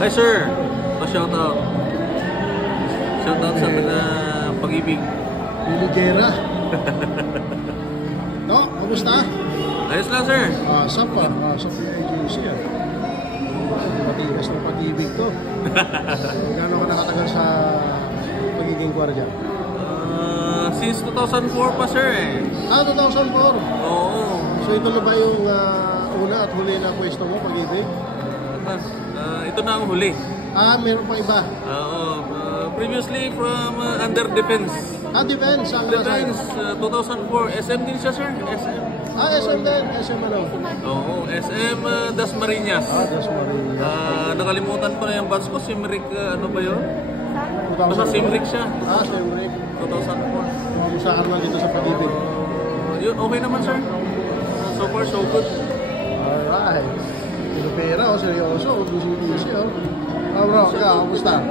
Hi sir! Pa-shoutout. Shoutout sa mga pag-ibig. Biligera. No, kamusta? Ayos lang sir. Saan pa? Sa agency yan. Matigas ng pag-ibig to. Gano'n ka nakatagal sa pagiging gwardiya? Since 2004 pa sir eh. 2004? Oo. So ito na ba yung una at huli na pwesto mo, pag-ibig? Ito na ang huli. Meron pa iba? Oo. Previously from under defense. Defense. Ang Defense, 2004. SM din siya sir. SM. SM din. SM ano? Oo. SM Dasmariñas. Dasmariñas. Nakalimutan ko na yung batch ko. Simric, ano ba yun? Basta Simric siya. Simric. 2004. Kamusta ka naman dito sa pag-ibig? Yun, okay naman sir. So far, so good. Alright. Pinupera, seryoso. Busy-busy, bro, kamusta?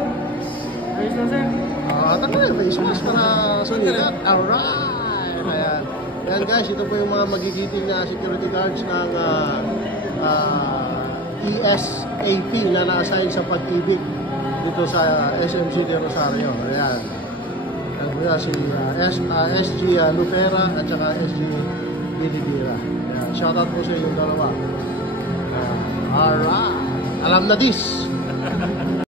Ayos lang sir. Tagal, may isang na sulikat. Alright. Ayan guys, ito po yung mga magigiting na security guards ng ESAP na na-assign sa pag-ibig dito sa SMC de Rosario. Ayan. Si SG Lupera at saka SG Bididira. Shoutout po sa inyong dalawa. Alright. Alam na this.